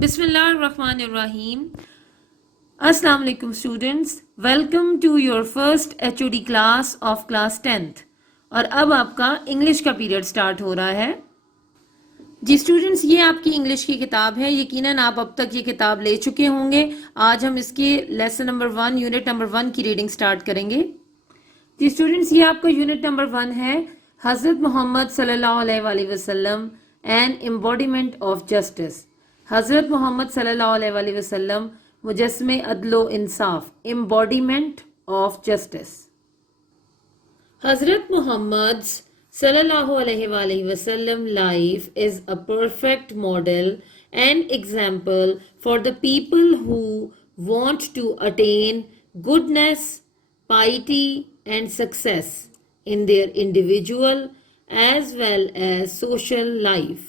بسم اللہ الرحمن الرحیم. السلام علیکم students, welcome to your first HOD class of class 10th. اور اب آپ کا انگلش کا پیریڈ سٹارٹ ہو رہا ہے. جی اسٹوڈنٹس, یہ آپ کی انگلش کی کتاب ہے. یقیناً آپ اب تک یہ کتاب لے چکے ہوں گے. آج ہم اس کے لیسن نمبر 1 یونٹ نمبر 1 کی ریڈنگ سٹارٹ کریں گے. جی اسٹوڈنٹس, یہ آپ کا یونٹ نمبر 1 ہے, حضرت محمد صلی اللہ علیہ وآلہ وسلم این ایمبوڈیمنٹ آف جسٹس. حضرت محمد صلی اللہ علیہ وآلہ وسلم مجسمے عدل و انصاف, ایمبوڈیمنٹ آف جسٹس. حضرت محمد صلی اللہ علیہ وآلہ وسلم life is a perfect model and example for the people who want to attain goodness, piety and success in their individual as well as social life.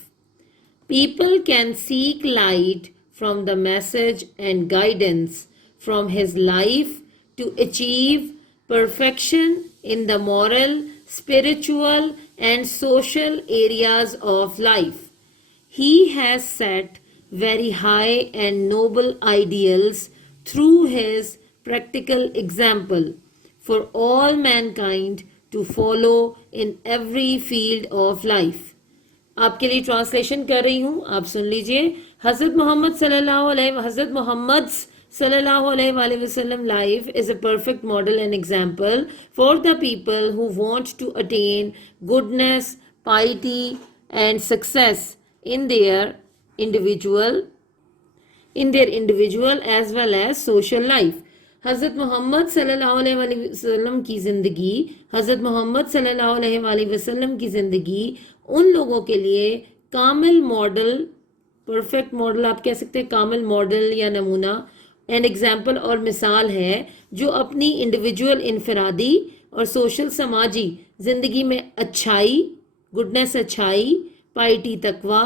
People can seek light from the message and guidance from his life to achieve perfection in the moral, spiritual, and social areas of life. He has set very high and noble ideals through his practical example for all mankind to follow in every field of life. آپ کے لیے translation کر رہی ہوں, آپ سن لیجئے. حضرت محمد صلی اللہ علیہ وآلہ وسلم life is a perfect model and example for the people who want to attain goodness, piety and success in their individual as well as social life. حضرت محمد صلی اللہ علیہ وآلہ وسلم کی زندگی, حضرت محمد صلی اللہ علیہ وآلہ وسلم کی زندگی ان لوگوں کے لیے کامل ماڈل, پرفیکٹ ماڈل آپ کہہ سکتے ہیں, کامل ماڈل یا نمونہ, این ایگزامپل اور مثال ہے, جو اپنی انڈیویجول انفرادی اور سوشل سماجی زندگی میں اچھائی, گڈنس اچھائی, پائٹی تقوی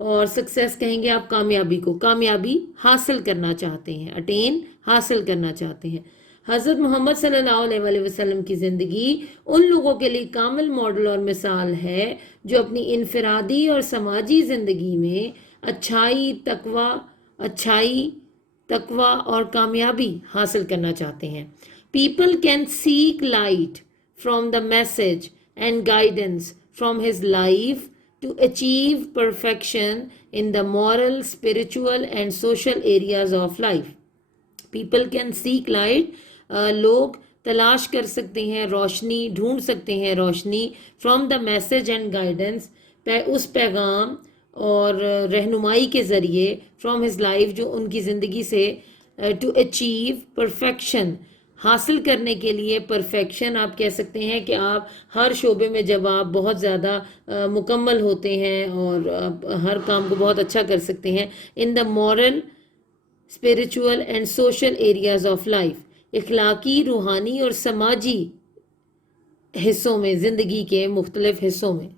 اور سکسیس کہیں گے آپ کامیابی کو, کامیابی حاصل کرنا چاہتے ہیں, اٹین حاصل کرنا چاہتے ہیں. حضرت محمد صلی اللہ علیہ وآلہ وسلم کی زندگی ان لوگوں کے لیے کامل ماڈل اور مثال ہے جو اپنی انفرادی اور سماجی زندگی میں اچھائی, تقوی اور کامیابی حاصل کرنا چاہتے ہیں. People can seek light from the message and guidance from his life to achieve perfection in the moral, spiritual and social areas of life. People can seek light, لوگ تلاش کر سکتے ہیں روشنی, ڈھونڈ سکتے ہیں روشنی, from the message and guidance, اس پیغام اور رہنمائی کے ذریعے, from his life جو ان کی زندگی سے, to achieve perfection حاصل کرنے کے لیے, پرفیکشن آپ کہہ سکتے ہیں کہ آپ ہر شعبے میں جب آپ بہت زیادہ مکمل ہوتے ہیں اور ہر کام کو بہت اچھا کر سکتے ہیں, in the moral, spiritual and social areas of life, اخلاقی, روحانی اور سماجی حصوں میں, زندگی کے مختلف حصوں میں.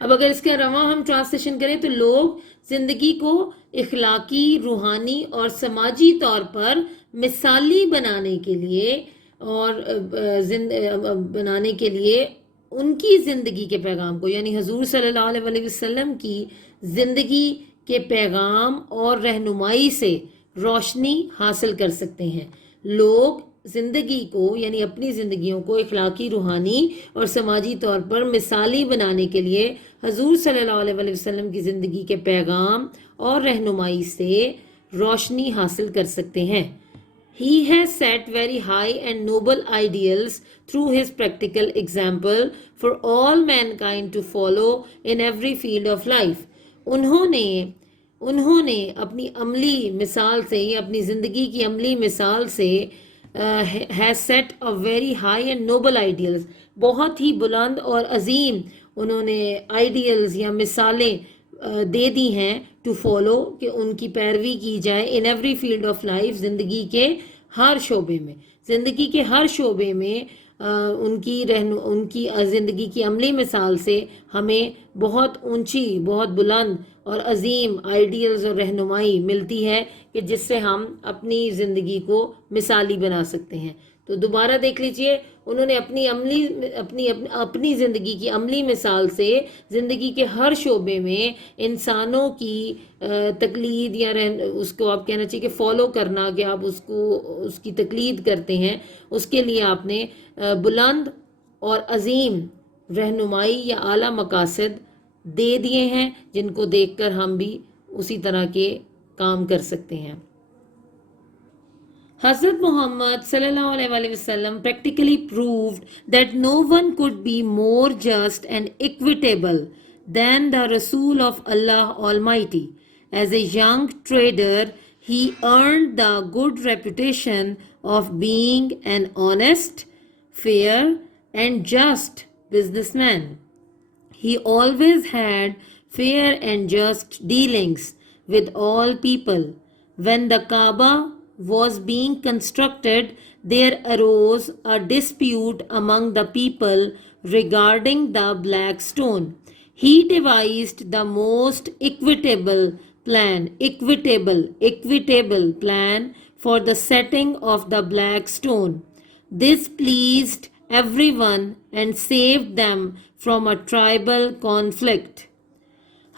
اب اگر اس کا رواں ہم ٹرانسلیشن کریں تو لوگ زندگی کو اخلاقی, روحانی اور سماجی طور پر مثالی بنانے کے لیے ان کی زندگی کے پیغام کو, یعنی حضور صلی اللہ علیہ وسلم کی زندگی کے پیغام اور رہنمائی سے روشنی حاصل کر سکتے ہیں. لوگ زندگی کو, یعنی اپنی زندگیوں کو اخلاقی, روحانی اور سماجی طور پر مثالی بنانے کے لیے حضور صلی اللہ علیہ وسلم کی زندگی کے پیغام اور رہنمائی سے روشنی حاصل کر سکتے ہیں. He has set very high and noble ideals through his practical example for all mankind to follow in every field of life. انہوں نے اپنی عملی مثال سے, یا اپنی زندگی کی عملی مثال سے, has set a very high and noble ideals, بہت ہی بلند اور عظیم انہوں نے آئیڈیلز یا مثالیں دے دی ہیں, ٹو فالو, کہ ان کی پیروی کی جائے, in every field of life, زندگی کے ہر شعبے میں, زندگی کے ہر شعبے میں ان کی زندگی کی عملی مثال سے ہمیں بہت اونچی, بہت بلند اور عظیم آئیڈیلز اور رہنمائی ملتی ہے کہ جس سے ہم اپنی زندگی کو مثالی بنا سکتے ہیں. تو دوبارہ دیکھ لیجئے، انہوں نے اپنی زندگی کی عملی مثال سے زندگی کے ہر شعبے میں انسانوں کی تقلید یا اس کو آپ کہنا چاہیے کہ فالو کرنا، کہ آپ اس کی تقلید کرتے ہیں، اس کے لیے آپ نے بلند اور عظیم رہنمائی یا اعلیٰ مقاصد دے دیے ہیں، جن کو دیکھ کر ہم بھی اسی طرح کے کام کر سکتے ہیں۔ Hazrat Muhammad sallallahu alaihi wasallam practically proved that no one could be more just and equitable than the Rasul of Allah Almighty. As a young trader, he earned the good reputation of being an honest, fair, and just businessman. He always had fair and just dealings with all people. When the Kaaba was being constructed, there arose a dispute among the people regarding the black stone. He devised the most equitable plan for the setting of the black stone. This pleased everyone and saved them from a tribal conflict.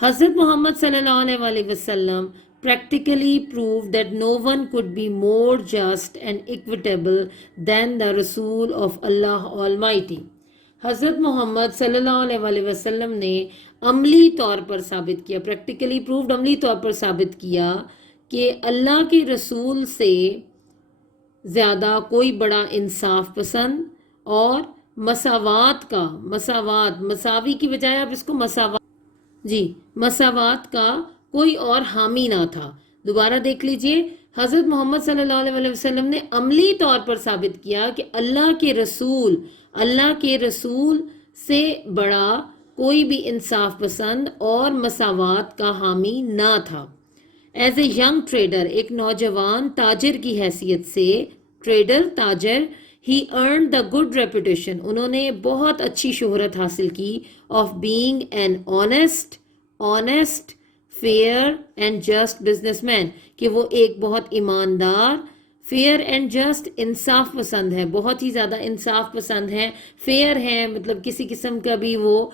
Hazrat Muhammad sallallahu alaihi wasallam practically proved that no one could be more just and equitable than the Rasul of Allah Almighty. حضرت محمد صلی اللہ علیہ وسلم نے عملی طور پر ثابت کیا، پریکٹیکلی پروفڈ، عملی طور پر ثابت کیا کہ اللہ کے رسول سے زیادہ کوئی بڑا انصاف پسند اور مساوات کی بجائے آپ اس کو مساوات کا کوئی اور حامی نہ تھا۔ دوبارہ دیکھ لیجئے، حضرت محمد صلی اللہ علیہ وسلم نے عملی طور پر ثابت کیا کہ اللہ کے رسول سے بڑا کوئی بھی انصاف پسند اور مساوات کا حامی نہ تھا۔ ایز اے ینگ ٹریڈر، ایک نوجوان تاجر کی حیثیت سے، تاجر، he earned the good reputation, انہوں نے بہت اچھی شہرت حاصل کی، of being an honest fair and just businessman, کہ وہ ایک بہت ایماندار، فیئر اینڈ جسٹ، انصاف پسند ہے، بہت ہی زیادہ انصاف پسند ہے، فیئر ہے مطلب کسی قسم کا بھی وہ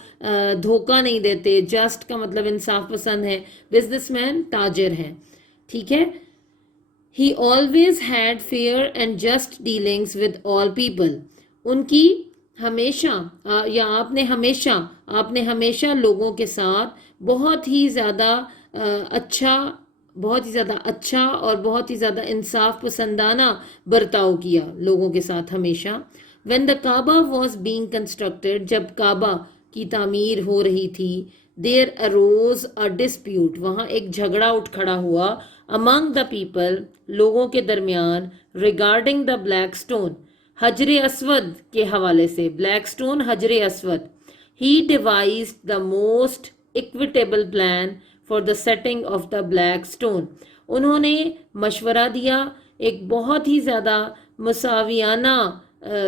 دھوکہ نہیں دیتے، جسٹ کا مطلب انصاف پسند ہے، بزنس مین تاجر ہے، ٹھیک ہے۔ He always had fair and just dealings with all people. ان کی آپ نے ہمیشہ لوگوں کے ساتھ بہت ہی زیادہ اچھا اور بہت ہی زیادہ انصاف پسندانہ برتاؤ کیا لوگوں کے ساتھ ہمیشہ۔ When the Kaaba was being constructed، جب کعبہ کی تعمیر ہو رہی تھی، there arose a dispute، وہاں ایک جھگڑا اٹھ کھڑا ہوا، among the people، لوگوں کے درمیان، regarding the black stone، حجر اسود کے حوالے سے، black stone حجر اسود۔ he devised the most equitable plan for the setting of the black stone، انہوں نے مشورہ دیا ایک بہت ہی زیادہ مساویانہ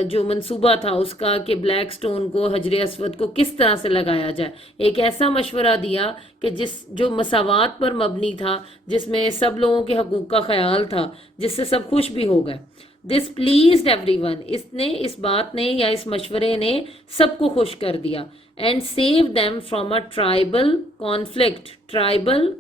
جو منصوبہ تھا اس کا، کہ بلیک سٹون کو، حجر اسود کو کس طرح سے لگایا جائے، ایک ایسا مشورہ دیا کہ جو مساوات پر مبنی تھا، جس میں سب لوگوں کے حقوق کا خیال تھا، جس سے سب خوش بھی ہو گئے۔ دس پلیزڈ ایوری ون، اس بات نے یا اس مشورے نے سب کو خوش کر دیا۔ And save them from a tribal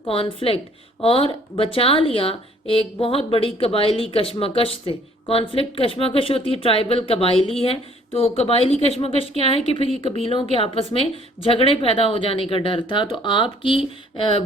conflict, اور بچا لیا ایک بہت بڑی قبائلی کشمکش سے۔ کانفلکٹ کشمکش ہوتی ہے، ٹرائبل قبائلی ہے، تو قبائلی کشمکش کیا ہے کہ پھر یہ قبیلوں کے آپس میں جھگڑے پیدا ہو جانے کا ڈر تھا، تو آپ کی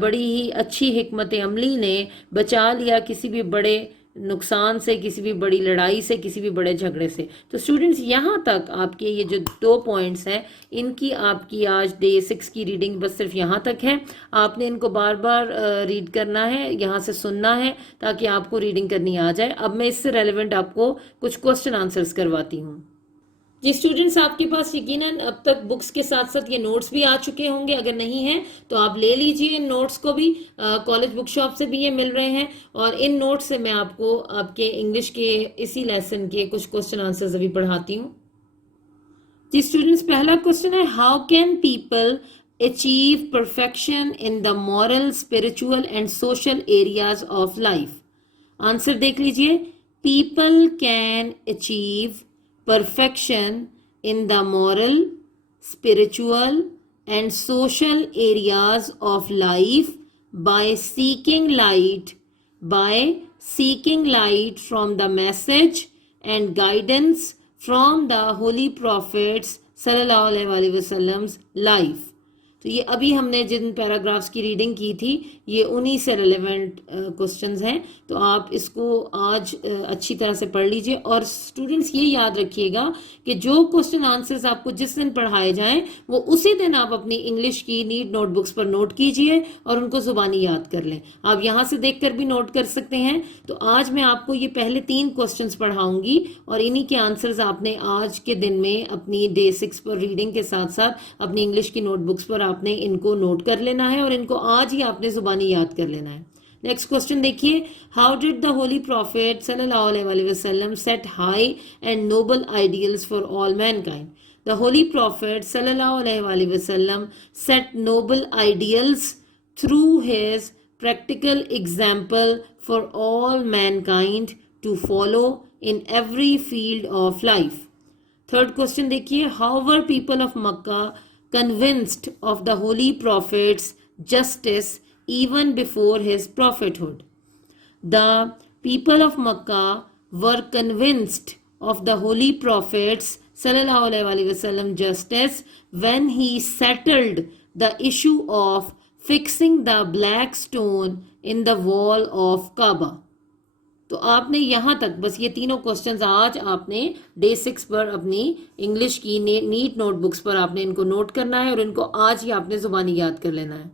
بڑی ہی اچھی حکمت عملی نے بچا لیا کسی بھی بڑے نقصان سے، کسی بھی بڑی لڑائی سے، کسی بھی بڑے جھگڑے سے۔ تو اسٹوڈنٹس، یہاں تک آپ کے یہ جو 2 پوائنٹس ہیں، ان کی آپ کی آج ڈے 6 کی ریڈنگ بس صرف یہاں تک ہے۔ آپ نے ان کو بار بار ریڈ کرنا ہے، یہاں سے سننا ہے تاکہ آپ کو ریڈنگ کرنی آ جائے۔ اب میں اس سے ریلیونٹ آپ کو کچھ کوسچن آنسرز کرواتی ہوں۔ جی اسٹوڈنٹس، آپ کے پاس یقیناً اب تک بکس کے ساتھ ساتھ یہ نوٹس بھی آ چکے ہوں گے، اگر نہیں ہیں تو آپ لے لیجئے ان نوٹس کو بھی، کالج بک شاپ سے بھی یہ مل رہے ہیں، اور ان نوٹس سے میں آپ کو آپ کے انگلش کے اسی لیسن کے کچھ کوسچن آنسرز ابھی پڑھاتی ہوں۔ جی اسٹوڈنٹس، پہلا کوسچن ہے، how can people achieve perfection in the moral, spiritual and social areas of life؟ Answer دیکھ لیجئے، people can achieve perfection in the moral, spiritual, and social areas of life by seeking light from the message and guidance from the holy prophets sallallahu alaihi wasallam's life. تو یہ ابھی ہم نے جن paragraphs کی reading کی تھی یہ انہی سے ریلیونٹ کوسچنز ہیں، تو آپ اس کو آج اچھی طرح سے پڑھ لیجئے. اور اسٹوڈنٹس یہ یاد رکھیے گا کہ جو کوسچن آنسرز آپ کو جس دن پڑھائے جائیں وہ اسی دن آپ اپنی انگلش کی نیٹ نوٹ بکس پر نوٹ کیجئے اور ان کو زبانی یاد کر لیں. آپ یہاں سے دیکھ کر بھی نوٹ کر سکتے ہیں. تو آج میں آپ کو یہ پہلے 3 کوسچنز پڑھاؤں گی اور انہی کے آنسرز آپ نے آج کے دن میں اپنی ڈے 6 پر ریڈنگ کے ساتھ ساتھ اپنی انگلش کی نوٹ بکس پر آپ نے ان کو نوٹ کر لینا ہے اور ان کو آج ہی آپ نے زبانی یاد کر لینا ہے. نیکسٹ کوسچن دیکھیے. How did the holy prophet صلی اللہ علیہ وسلم set high and noble ideals for all mankind? The holy prophet صلی اللہ علیہ وسلم set noble ideals through his practical example for all mankind to follow in every field of life. Third question دیکھیے. How were people of Makkah convinced of the holy prophet's justice even before his prophethood? The people of Makkah were convinced of the holy prophet's sallallahu alaihi wasallam justice when he settled the issue of fixing the black stone in the wall of Kaaba. تو آپ نے یہاں تک بس یہ تینوں questions آج آپ نے ڈے 6 پر اپنی انگلش کی نیٹ نوٹ بکس پر آپ نے ان کو نوٹ کرنا ہے اور ان کو آج ہی آپ نے زبانی یاد کر لینا ہے.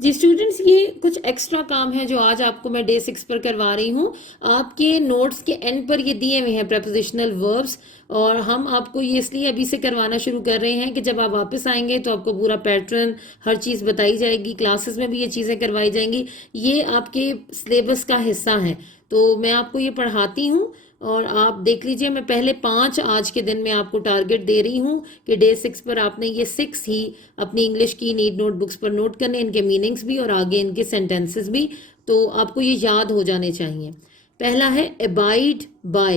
جی اسٹوڈنٹس، یہ کچھ ایکسٹرا کام ہے جو آج آپ کو میں ڈے 6 پر کروا رہی ہوں. آپ کے نوٹس کے اینڈ پر یہ دیے ہوئے ہیں پریپوزیشنل وربس، اور ہم آپ کو یہ اس لیے ابھی سے کروانا شروع کر رہے ہیں کہ جب آپ واپس آئیں گے تو آپ کو پورا پیٹرن ہر چیز بتائی جائے گی، کلاسز میں بھی یہ چیزیں کروائی جائیں گی. یہ آپ کے سلیبس کا حصہ ہیں، تو میں آپ کو یہ پڑھاتی ہوں اور آپ دیکھ لیجئے. میں پہلے 5 آج کے دن میں آپ کو ٹارگٹ دے رہی ہوں کہ ڈے 6 پر آپ نے یہ 6 ہی اپنی انگلش کی نیٹ نوٹ بکس پر نوٹ کرنے، ان کے میننگز بھی اور آگے ان کے سینٹینسز بھی، تو آپ کو یہ یاد ہو جانے چاہیے. پہلا ہے abide by.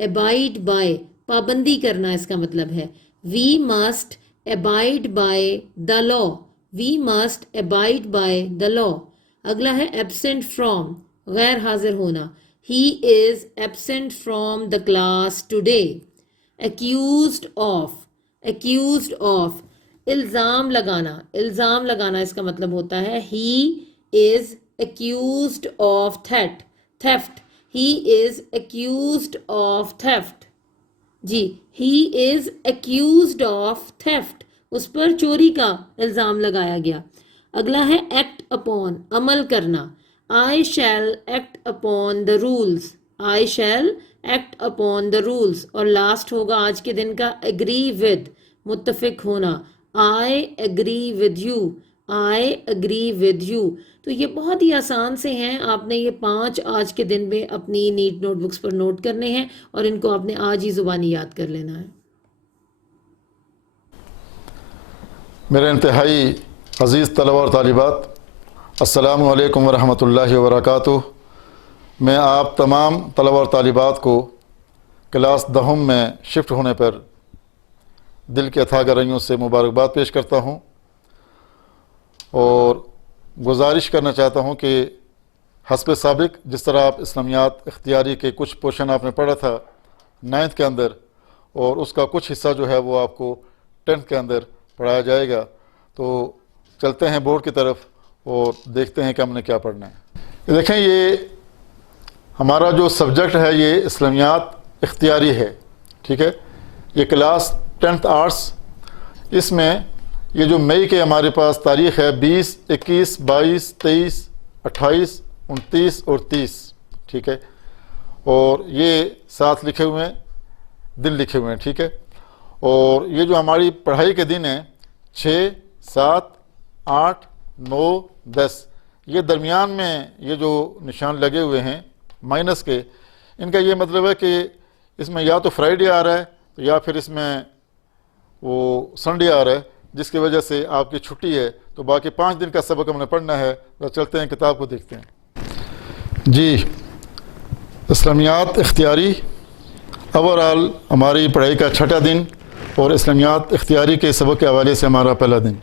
abide by پابندی کرنا اس کا مطلب ہے. we must abide by the law. we must abide by the law. اگلا ہے absent from، غیر حاضر ہونا. He is absent from the class today. Accused of. accused of الزام لگانا. الزام لگانا اس کا مطلب ہوتا ہے he is accused of theft. he is accused of theft. G he is accused of theft، اس پر چوری کا الزام لگایا گیا. اگلا ہے act upon، عمل کرنا. I shall act upon the rules. I shall act upon the rules. اور لاسٹ ہوگا آج کے دن کا agree with، متفق ہونا. I agree with you. I agree with you. تو یہ بہت ہی آسان سے ہیں. آپ نے یہ 5 آج کے دن میں اپنی نیٹ نوٹ بکس پر نوٹ کرنے ہیں اور ان کو آپ نے آج ہی زبانی یاد کر لینا ہے. میرے انتہائی عزیز طلباء اور طالبات، السلام علیکم ورحمۃ اللہ وبرکاتہ. میں آپ تمام طلباء اور طالبات کو کلاس 10 میں شفٹ ہونے پر دل کے اتھاہ گہرائیوں سے مبارکباد پیش کرتا ہوں اور گزارش کرنا چاہتا ہوں کہ حسب سابق جس طرح آپ اسلامیات اختیاری کے کچھ پورشن آپ نے پڑھا تھا 9th کے اندر، اور اس کا کچھ حصہ جو ہے وہ آپ کو 10th کے اندر پڑھایا جائے گا. تو چلتے ہیں بورڈ کی طرف اور دیکھتے ہیں کہ ہم نے کیا پڑھنا ہے. دیکھیں، یہ ہمارا جو سبجیکٹ ہے یہ اسلامیات اختیاری ہے، ٹھیک ہے. یہ کلاس 10th آرٹس. اس میں یہ جو مئی کے ہمارے پاس تاریخ ہے 20، 21، 22، 23، 28، 29 اور 30، ٹھیک ہے. اور یہ ساتھ لکھے ہوئے ہیں، دن لکھے ہوئے ہیں، ٹھیک ہے. اور یہ جو ہماری پڑھائی کے دن ہیں 6، 7، 8، 9، 10، یہ درمیان میں یہ جو نشان لگے ہوئے ہیں مائنس کے، ان کا یہ مطلب ہے کہ اس میں یا تو فرائیڈے آ رہا ہے یا پھر اس میں وہ سنڈے آ رہا ہے، جس کی وجہ سے آپ کی چھٹی ہے. تو باقی 5 دن کا سبق ہم نے پڑھنا ہے. تو چلتے ہیں کتاب کو دیکھتے ہیں. جی، اسلامیات اختیاری اوورآل ہماری پڑھائی کا چھٹا دن اور اسلامیات اختیاری کے سبق کے حوالے سے ہمارا پہلا دن.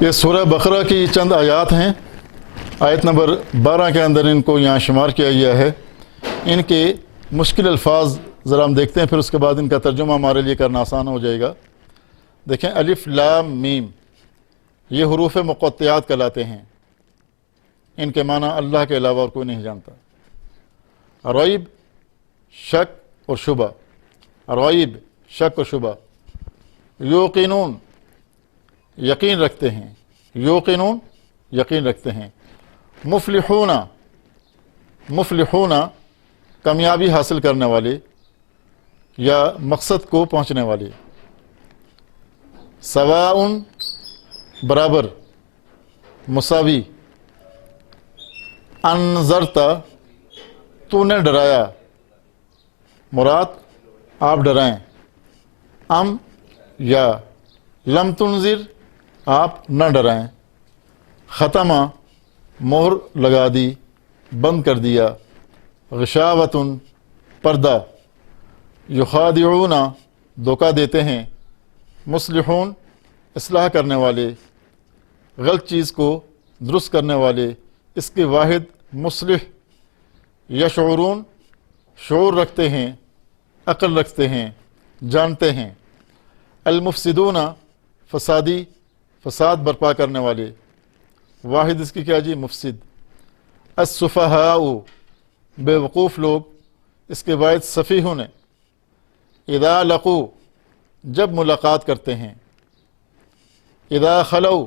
یہ سورہ بقرہ کی چند آیات ہیں. آیت نمبر 12 کے اندر ان کو یہاں شمار کیا گیا ہے. ان کے مشکل الفاظ ذرا ہم دیکھتے ہیں، پھر اس کے بعد ان کا ترجمہ ہمارے لیے کرنا آسان ہو جائے گا. دیکھیں، الف لام میم یہ حروف مقطعات کہلاتے ہیں. ان کے معنی اللہ کے علاوہ اور کوئی نہیں جانتا. ریب شک اور شبہ، ریب شک اور شبہ. یوقنون یقین رکھتے ہیں، یوقنون یقین رکھتے ہیں. مفلحون مفلحون کامیابی حاصل کرنے والے یا مقصد کو پہنچنے والے. سواء برابر، مساوی. انذرتا تو نے ڈرایا، مراد آپ ڈرائیں. ام یا لم تنذر آپ نہ ڈرائیں. ختمہ مہر لگا دی، بند کر دیا. غشاوتن پردہ. یخادعون دھوکہ دیتے ہیں. مصلحون اصلاح کرنے والے، غلط چیز کو درست کرنے والے. اس کے واحد مصلح. یشعرون شعور رکھتے ہیں، عقل رکھتے ہیں، جانتے ہیں. المفسدون فسادی، فساد برپا کرنے والے. واحد اس کی کیا جی؟ مفسد. السفہاء بے وقوف لوگ، اس کے واحد سفیہون. اذا لقو جب ملاقات کرتے ہیں. اذا خلو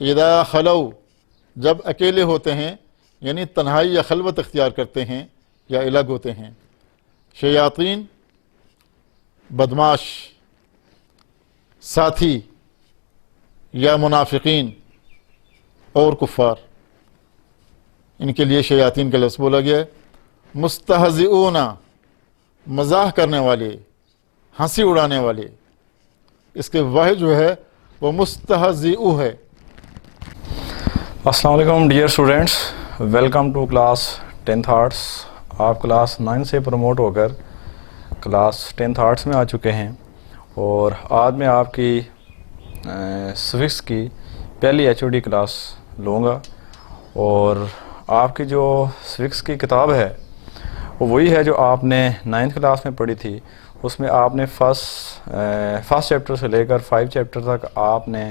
اذا خلو جب اکیلے ہوتے ہیں، یعنی تنہائی یا خلوت اختیار کرتے ہیں یا الگ ہوتے ہیں. شیاطین بدماش، ساتھی یا منافقین اور کفار، ان کے لیے شیاطین کا لفظ بولا گیا ہے. مستہزئون مزاح کرنے والے، ہنسی اڑانے والے. اس کے واحد جو ہے وہ مستہزئو ہے. السلام علیکم dear students, welcome to class 10th arts. آپ کلاس 9 سے پروموٹ ہو کر کلاس 10th آرٹس میں آ چکے ہیں، اور آج میں آپ کی سوکس کی پہلی HOD کلاس لوں گا. اور آپ کی جو سوکس کی کتاب ہے وہ وہی ہے جو آپ نے 9th کلاس میں پڑھی تھی. اس میں آپ نے فرسٹ چیپٹر سے لے کر 5 چیپٹر تک آپ نے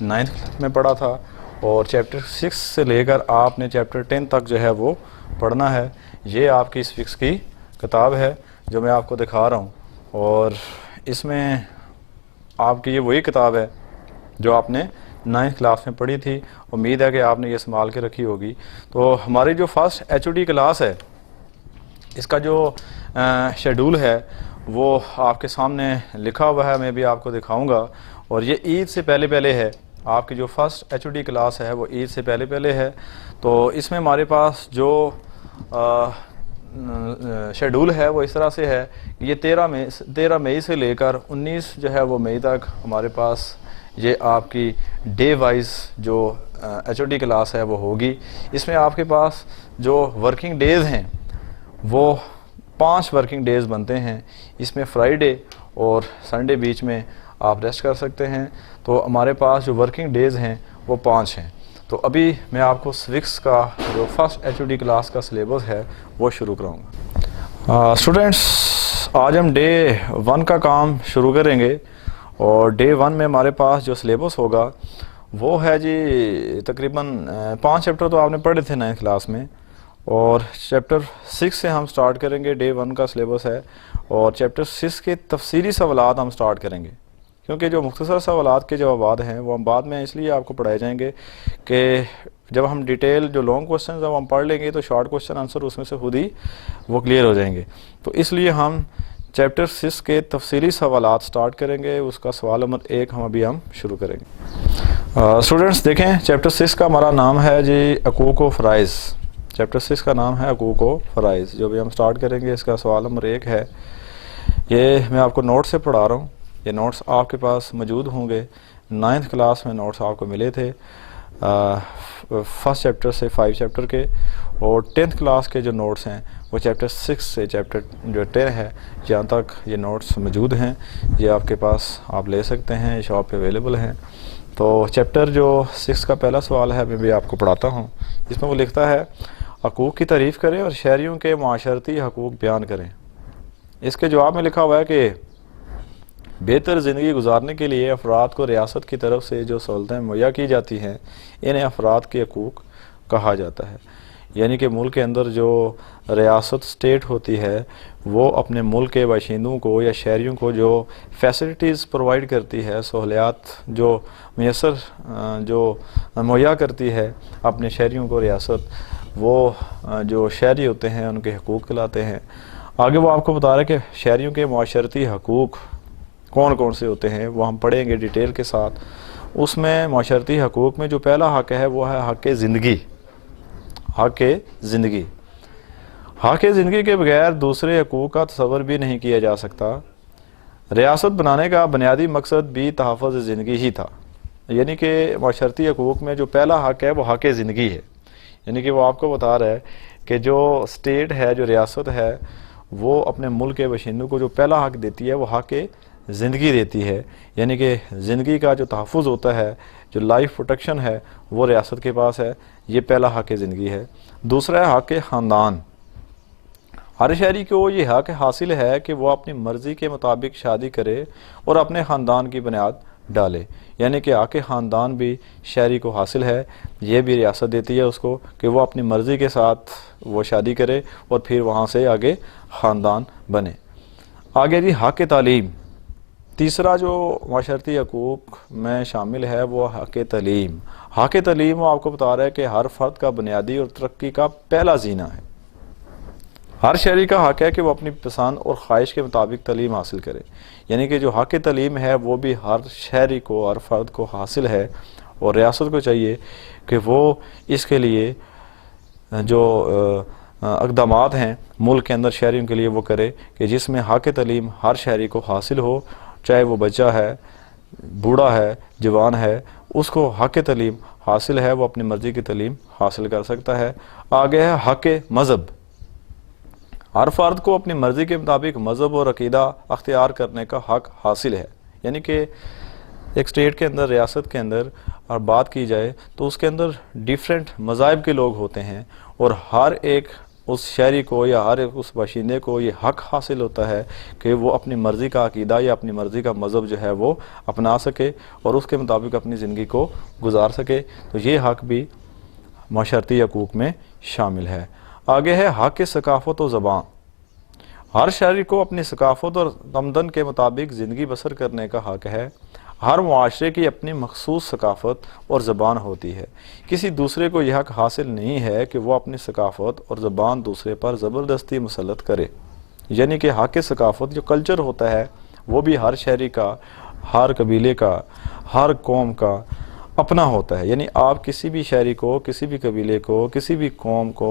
9th کلاس میں پڑھا تھا، اور چیپٹر 6 سے لے کر آپ نے چیپٹر 10 تک جو ہے وہ پڑھنا ہے. یہ آپ کی سوکس کی کتاب ہے جو میں آپ کو دکھا رہا ہوں، اور اس میں آپ کی یہ وہی کتاب ہے جو آپ نے 9th کلاس میں پڑھی تھی. امید ہے کہ آپ نے یہ سنبھال کے رکھی ہوگی. تو ہماری جو فرسٹ HOD کلاس ہے، اس کا جو شیڈول ہے وہ آپ کے سامنے لکھا ہوا ہے، میں بھی آپ کو دکھاؤں گا. اور یہ عید سے پہلے ہے. آپ کی جو فرسٹ HOD کلاس ہے وہ عید سے پہلے ہے. تو اس میں ہمارے پاس جو شیڈول ہے وہ اس طرح سے ہے کہ یہ 13 مئی سے لے کر 19 جو ہے وہ مئی تک ہمارے پاس یہ آپ کی ڈے وائز جو HOD کلاس ہے وہ ہوگی. اس میں آپ کے پاس جو ورکنگ ڈیز ہیں وہ 5 ورکنگ ڈیز بنتے ہیں. اس میں فرائیڈے اور سنڈے بیچ میں آپ ریسٹ کر سکتے ہیں. تو ہمارے پاس جو ورکنگ ڈیز ہیں وہ 5 ہیں. تو ابھی میں آپ کو سوکس کا جو فرسٹ HOD کلاس کا سلیبس ہے وہ شروع کراؤں گا. اسٹوڈینٹس، آج ہم ڈے 1 کا کام شروع کریں گے، اور ڈے 1 میں ہمارے پاس جو سلیبس ہوگا وہ ہے جی تقریباً 5 چیپٹر تو آپ نے پڑھے تھے 9th کلاس میں، اور چیپٹر 6 سے ہم سٹارٹ کریں گے. ڈے 1 کا سلیبس ہے، اور چیپٹر 6 کے تفصیلی سوالات ہم سٹارٹ کریں گے، کیونکہ جو مختصر سوالات کے جوابات ہیں وہ ہم بعد میں اس لیے آپ کو پڑھائے جائیں گے کہ جب ہم ڈیٹیل جو لانگ کوسچن جب ہم پڑھ لیں گے تو شارٹ کوسچن آنسر اس میں سے خود ہی وہ کلیئر ہو جائیں گے. تو اس لیے ہم چیپٹر 6 کے تفصیلی سوالات سٹارٹ کریں گے. اس کا سوال نمبر 1 ہم شروع کریں گے. اسٹوڈنٹس دیکھیں، چیپٹر 6 کا ہمارا نام ہے جی حقوق و فرائض. چیپٹر 6 کا نام ہے حقوق و فرائض. جو بھی ہم سٹارٹ کریں گے اس کا سوال نمبر 1 ہے. یہ میں آپ کو نوٹ سے پڑھا رہا ہوں. یہ نوٹس آپ کے پاس موجود ہوں گے. 9th کلاس میں نوٹس آپ کو ملے تھے فرسٹ چیپٹر سے 5 چیپٹر کے، اور 10th کلاس کے جو نوٹس ہیں وہ چیپٹر 6 سے چیپٹر جو 10 ہے جہاں تک یہ نوٹس موجود ہیں، یہ آپ کے پاس آپ لے سکتے ہیں، شاپ پہ اویلیبل ہیں۔ تو چیپٹر جو 6 کا پہلا سوال ہے میں بھی آپ کو پڑھاتا ہوں، اس میں وہ لکھتا ہے حقوق کی تعریف کریں اور شہریوں کے معاشرتی حقوق بیان کریں۔ اس کے جواب میں لکھا ہوا ہے کہ بہتر زندگی گزارنے کے لیے افراد کو ریاست کی طرف سے جو سہولتیں مہیا کی جاتی ہیں انہیں افراد کے حقوق کہا جاتا ہے۔ یعنی کہ ملک کے اندر جو ریاست اسٹیٹ ہوتی ہے وہ اپنے ملک کے باشندوں کو یا شہریوں کو جو فیسلٹیز پرووائڈ کرتی ہے، سہولیات جو میسر جو مہیا کرتی ہے اپنے شہریوں کو ریاست، وہ جو شہری ہوتے ہیں ان کے حقوق کہلاتے ہیں۔ آگے وہ آپ کو بتا رہا ہے کہ شہریوں کے معاشرتی حقوق کون کون سے ہوتے ہیں، وہ ہم پڑھیں گے ڈیٹیل کے ساتھ۔ اس میں معاشرتی حقوق میں جو پہلا حق ہے وہ ہے حق زندگی۔ حق زندگی، حق زندگی کے بغیر دوسرے حقوق کا تصور بھی نہیں کیا جا سکتا۔ ریاست بنانے کا بنیادی مقصد بھی تحفظ زندگی ہی تھا۔ یعنی کہ معاشرتی حقوق میں جو پہلا حق ہے وہ حق زندگی ہے۔ یعنی کہ وہ آپ کو بتا رہا ہے کہ جو اسٹیٹ ہے، جو ریاست ہے، وہ اپنے ملک کے باشندوں کو جو پہلا حق دیتی ہے وہ حق زندگی دیتی ہے۔ یعنی کہ زندگی کا جو تحفظ ہوتا ہے، جو لائف پروٹیکشن ہے، وہ ریاست کے پاس ہے۔ یہ پہلا حق زندگی ہے۔ دوسرا ہے حق خاندان۔ ہر شہری کو یہ حق حاصل ہے کہ وہ اپنی مرضی کے مطابق شادی کرے اور اپنے خاندان کی بنیاد ڈالے۔ یعنی کہ حق خاندان بھی شہری کو حاصل ہے، یہ بھی ریاست دیتی ہے اس کو کہ وہ اپنی مرضی کے ساتھ وہ شادی کرے اور پھر وہاں سے آگے خاندان بنے۔ آگے جی حق تعلیم۔ تیسرا جو معاشرتی حقوق میں شامل ہے وہ حق تعلیم۔ حق تعلیم وہ آپ کو بتا رہا ہے کہ ہر فرد کا بنیادی اور ترقی کا پہلا زینہ ہے۔ ہر شہری کا حق ہے کہ وہ اپنی پسند اور خواہش کے مطابق تعلیم حاصل کرے۔ یعنی کہ جو حق تعلیم ہے وہ بھی ہر شہری کو، ہر فرد کو حاصل ہے، اور ریاست کو چاہیے کہ وہ اس کے لیے جو اقدامات ہیں ملک کے اندر شہریوں کے لیے وہ کرے کہ جس میں حق تعلیم ہر شہری کو حاصل ہو، چاہے وہ بچہ ہے، بوڑھا ہے، جوان ہے، اس کو حق تعلیم حاصل ہے، وہ اپنی مرضی کی تعلیم حاصل کر سکتا ہے۔ آگے ہے حق مذہب۔ ہر فرد کو اپنی مرضی کے مطابق مذہب اور عقیدہ اختیار کرنے کا حق حاصل ہے۔ یعنی کہ ایک اسٹیٹ کے اندر، ریاست کے اندر اور بات کی جائے تو اس کے اندر ڈیفرنٹ مذاہب کے لوگ ہوتے ہیں، اور ہر ایک اس شہری کو یا ہر ایک اس باشندے کو یہ حق حاصل ہوتا ہے کہ وہ اپنی مرضی کا عقیدہ یا اپنی مرضی کا مذہب جو ہے وہ اپنا سکے اور اس کے مطابق اپنی زندگی کو گزار سکے۔ تو یہ حق بھی معاشرتی حقوق میں شامل ہے۔ آگے ہے حق ثقافت و زبان۔ ہر شہری کو اپنی ثقافت اور تمدن کے مطابق زندگی بسر کرنے کا حق ہے۔ ہر معاشرے کی اپنی مخصوص ثقافت اور زبان ہوتی ہے۔ کسی دوسرے کو یہ حق حاصل نہیں ہے کہ وہ اپنی ثقافت اور زبان دوسرے پر زبردستی مسلط کرے۔ یعنی کہ حق ثقافت جو کلچر ہوتا ہے وہ بھی ہر شہری کا، ہر قبیلے کا، ہر قوم کا اپنا ہوتا ہے۔ یعنی آپ کسی بھی شہری کو، کسی بھی قبیلے کو، کسی بھی قوم کو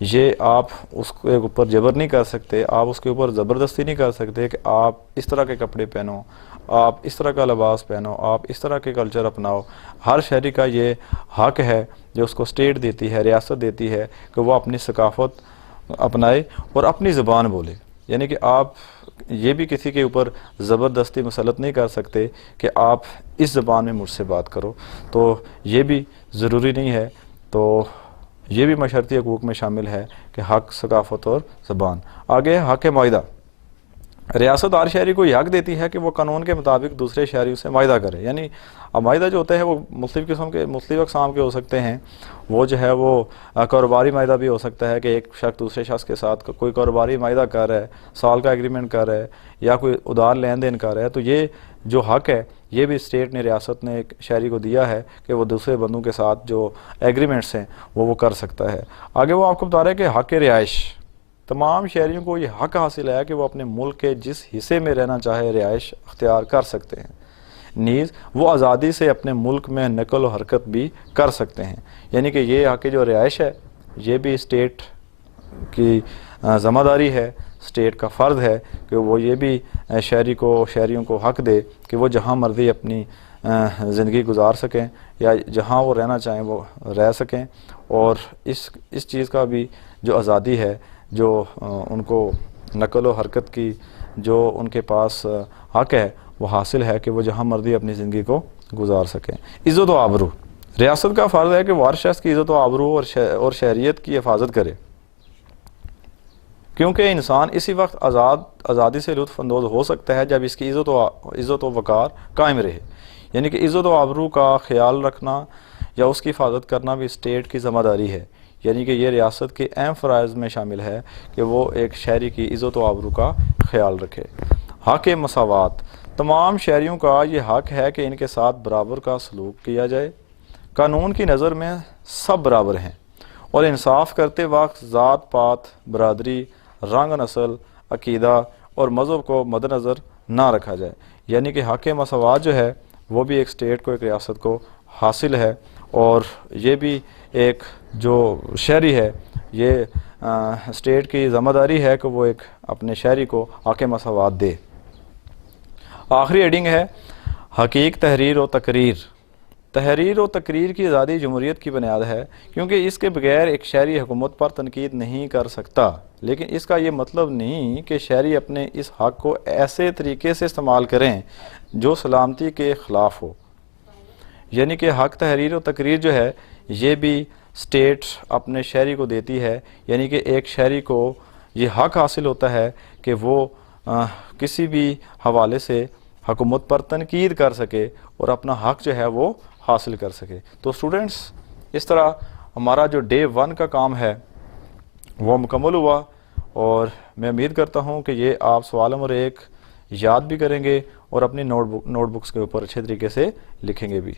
یہ آپ اس کے اوپر جبر نہیں کر سکتے، آپ اس کے اوپر زبردستی نہیں کر سکتے کہ آپ اس طرح کے کپڑے پہنو، آپ اس طرح کا لباس پہنو، آپ اس طرح کے کلچر اپناؤ۔ ہر شہری کا یہ حق ہے جو اس کو اسٹیٹ دیتی ہے، ریاست دیتی ہے کہ وہ اپنی ثقافت اپنائے اور اپنی زبان بولے۔ یعنی کہ آپ یہ بھی کسی کے اوپر زبردستی مسلط نہیں کر سکتے کہ آپ اس زبان میں مجھ سے بات کرو، تو یہ بھی ضروری نہیں ہے۔ تو یہ بھی معاشرتی حقوق میں شامل ہے کہ حق ثقافت اور زبان۔ آگے ہے حق معاہدہ۔ ریاست ہر شہری کو یہ حق دیتی ہے کہ وہ قانون کے مطابق دوسرے شہریوں سے معاہدہ کرے۔ یعنی اب معاہدہ جو ہوتا ہے وہ مختلف اقسام کے ہو سکتے ہیں۔ وہ جو ہے وہ کاروباری معاہدہ بھی ہو سکتا ہے کہ ایک شخص دوسرے شخص کے ساتھ کوئی کاروباری معاہدہ کر رہا ہے، سال کا ایگریمنٹ کر رہا ہے، یا کوئی ادھار لین دین کر رہا ہے، تو یہ جو حق ہے یہ بھی اسٹیٹ نے، ریاست نے ایک شہری کو دیا ہے کہ وہ دوسرے بندوں کے ساتھ جو ایگریمنٹس ہیں وہ کر سکتا ہے۔ آگے وہ آپ کو بتا رہے ہیں کہ حق رہائش۔ تمام شہریوں کو یہ حق حاصل ہے کہ وہ اپنے ملک کے جس حصے میں رہنا چاہے رہائش اختیار کر سکتے ہیں، نیز وہ آزادی سے اپنے ملک میں نقل و حرکت بھی کر سکتے ہیں۔ یعنی کہ یہ حق جو رہائش ہے یہ بھی اسٹیٹ کی ذمہ داری ہے، اسٹیٹ کا فرض ہے کہ وہ یہ بھی شہریوں کو حق دے کہ وہ جہاں مرضی اپنی زندگی گزار سکیں یا جہاں وہ رہنا چاہیں وہ رہ سکیں، اور اس چیز کا بھی جو آزادی ہے، جو ان کو نقل و حرکت کی جو ان کے پاس حق ہے وہ حاصل ہے کہ وہ جہاں مرضی اپنی زندگی کو گزار سکیں۔ عزت و آبرو، ریاست کا فرض ہے کہ وہ ہر شخص کی عزت و آبرو اور شہریت کی حفاظت کرے، کیونکہ انسان اسی وقت آزادی سے لطف اندوز ہو سکتا ہے جب اس کی عزت و وقار قائم رہے۔ یعنی کہ عزت و آبرو کا خیال رکھنا یا اس کی حفاظت کرنا بھی اسٹیٹ کی ذمہ داری ہے، یعنی کہ یہ ریاست کے اہم فرائض میں شامل ہے کہ وہ ایک شہری کی عزت و آبرو کا خیال رکھے۔ حق مساوات، تمام شہریوں کا یہ حق ہے کہ ان کے ساتھ برابر کا سلوک کیا جائے۔ قانون کی نظر میں سب برابر ہیں اور انصاف کرتے وقت ذات پات، برادری، رنگ، نسل، عقیدہ اور مذہب کو مد نظر نہ رکھا جائے۔ یعنی کہ حق مساوات جو ہے وہ بھی ایک اسٹیٹ کو، ایک ریاست کو حاصل ہے، اور یہ بھی ایک جو شہری ہے یہ اسٹیٹ کی ذمہ داری ہے کہ وہ ایک اپنے شہری کو حق مساوات دے۔ آخری ہیڈنگ ہے حقیق تحریر و تقریر۔ تحریر و تقریر کی آزادی جمہوریت کی بنیاد ہے، کیونکہ اس کے بغیر ایک شہری حکومت پر تنقید نہیں کر سکتا، لیکن اس کا یہ مطلب نہیں کہ شہری اپنے اس حق کو ایسے طریقے سے استعمال کریں جو سلامتی کے خلاف ہو۔ یعنی کہ حق تحریر و تقریر جو ہے یہ بھی اسٹیٹ اپنے شہری کو دیتی ہے، یعنی کہ ایک شہری کو یہ حق حاصل ہوتا ہے کہ وہ کسی بھی حوالے سے حکومت پر تنقید کر سکے اور اپنا حق جو ہے وہ حاصل کر سکے۔ تو اسٹوڈنٹس، اس طرح ہمارا جو ڈے 1 کا کام ہے وہ مکمل ہوا، اور میں امید کرتا ہوں کہ یہ آپ سوال نمبر 1 یاد بھی کریں گے اور اپنی نوٹ بکس کے اوپر اچھے طریقے سے لکھیں گے بھی۔